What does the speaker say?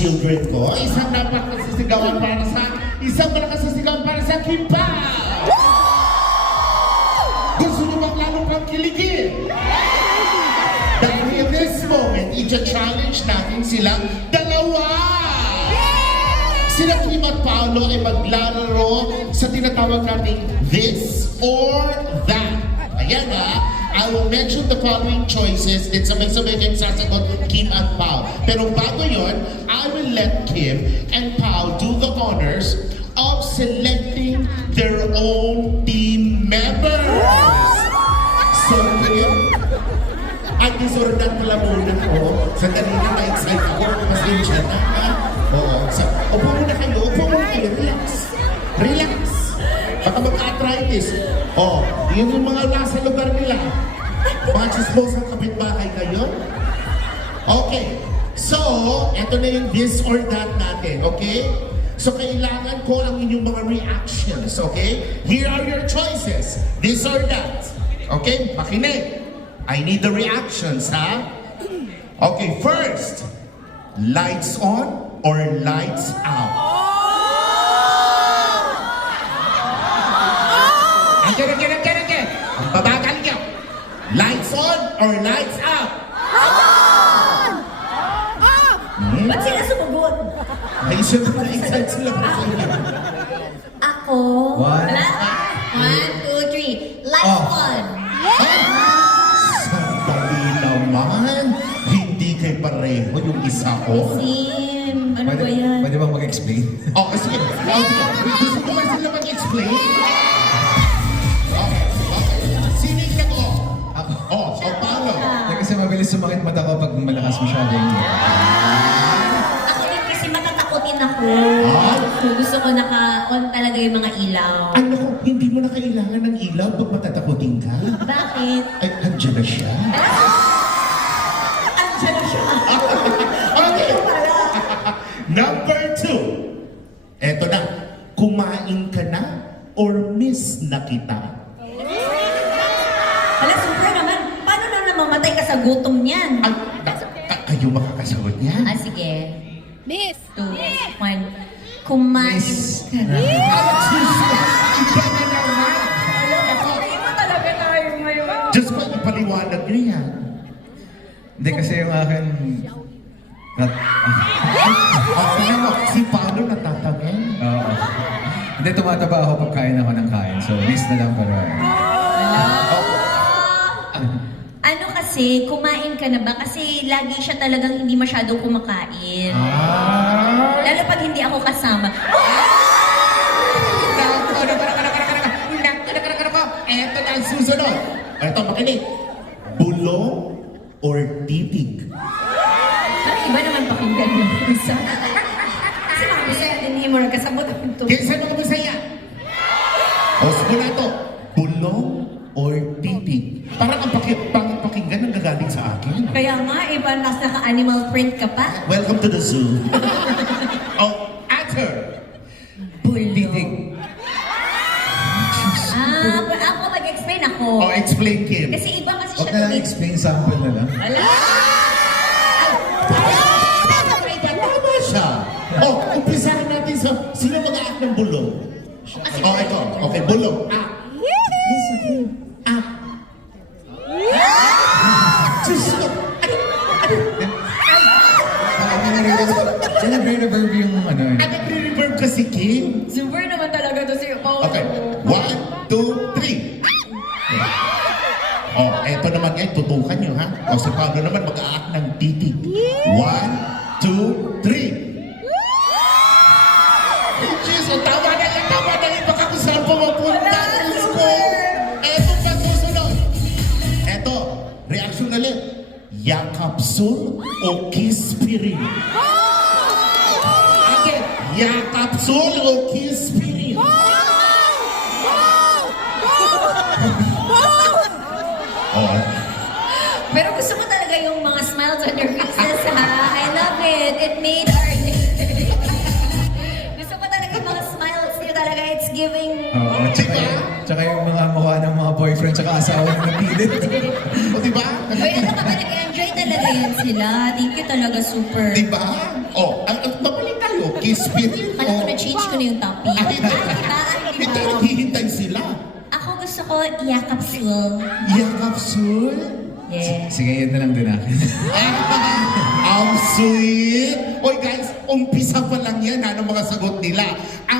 children ko. Isang napakasasigawan para sa... Isang malakasasigawan para sa Kim Pao! Gusto nyo bang lalo pang kiligin? Dahil in this moment, i-challenge natin silang dalawa! Sila Kim at Paolo ay maglalaro sa tinatawag nating this or that. Ayan ha. I will mention the following choices. Then sabay-sabay kayong sasagot Kim at Pao. Pero bago yon, I will let Kim and Pao do the honors of selecting their own team members. So Kim, ay disordan pala muna ko. Sa kanina ma-excite ako. Mas din siya na. Oo. So, upo muna kayo. Relax. Relax. Baka mag-arthritis. Oh, yun yung mga nasa lugar nila. Mga chismosang kapitbahay kayo. Okay. So, eto na yung this or that natin. Okay? So, kailangan ko ang inyong mga reactions. Okay? Here are your choices. This or that. Okay? Makinig. I need the reactions, ha? Okay, first. Lights on or lights out? Again. Babagal niyo. Lights on or lights out? On! Ba't sila sumugot? Ay, siyempre na-excite sila pa sa inyo. Ako? One. One, two, three. Lights on! Sandali naman. Hindi kayo pareho yung isa ko. Sim, ano ba yan? Pwede bang mag-explain? Oh, sige. Gusto ko ba sila mag-explain? Okay. Sino yung nag-o? Ako. Oh, so paano? Kasi mabilis sumakit mata ko pag malakas masyado yung... Ako din kasi matatakotin ako. Ah? So, gusto ko naka-on talaga yung mga ilaw. Ano ko, hindi mo na kailangan ng ilaw pag matatakotin ka? Bakit? Ay, andyan na siya. Andiyan na siya. Okay. Number 2. Eto na. Kumain ka na or miss na kita? Hala, super naman. Paano na namamatay ka sa gutom niyan? Ay, kayo makakasagot niyan? Ah, sige. Miss! 2, 1. Kumain Miss. ka na. Iba na naman. Hindi mo talaga tayo ngayon. Diyos ko, ipaliwanag niyo yan. Hindi kasi yung akin... Okay mo, si Paolo natatangin. Oo. Hindi, tumataba ako pag kain ako ng kain. So, miss na lang pero... Ano kasi, kumain ka na ba? Kasi lagi siya talagang hindi masyadong kumakain. Lalo pag hindi ako kasama. Eto na ang susunod. Eto, makinig. Bulong or titig? Parang iba naman pakinggan yung isa. Kasi mga bisaya din yung mga kasabot ang ito. Kinsa mga Bisaya? O, simula to. Bulong or titig? Parang ang pakinggan ang gagaling sa akin. Kaya nga, iba naka-animal print ka pa. Welcome to the zoo. Oh, answer. Titig. Ako mag-explain ako. Oh, explain, Kim. Kasi iba kasi Huwag siya na lang tumit. explain, sample na lang. Wala. Tama siya. Oh, umpisahan natin sa sino mag-aak ng bulong. Oh, ito. Okay, bulong. Ah. Ah. Diyos ko. Nag-reverb yung ano eh. Nag-reverb kasi, Kim. Super naman talaga to si Paul. Okay. 1, 2, 3. Oh, eto naman yan. Tutukan nyo, ha? O, si Pablo naman mag-aak ng titig. 1, 2, 3. Diyos, tama na yan. Baka kung saan pumapunta. Diyos ko. Eto pa susunod. Eto, reaction ulit. Yakapsul o kispirin? Again, yakapsul o kispirin? Oh, Pero gusto mo talaga yung mga smiles on your faces, ha? I love it. It made our day. Gusto ko talaga yung mga smiles niyo talaga. It's giving... Oo, tsaka yung mga mukha ng mga boyfriend tsaka asawa na napilit. o diba? Uy, ano ka ba? Nag-enjoy talaga yan sila. Thank you talaga, super. Diba? Oh, Spirit Kala ko o... na-change ko na yung topic. Ay, Ay, hindi. diba? Hindi, naghihintay sila. Ako gusto ko yakapsul. Yakapsul? Yes. Sige, yun na lang din akin. Ang sweet! Oy guys, umpisa pa lang yan ng mga sagot nila. Ang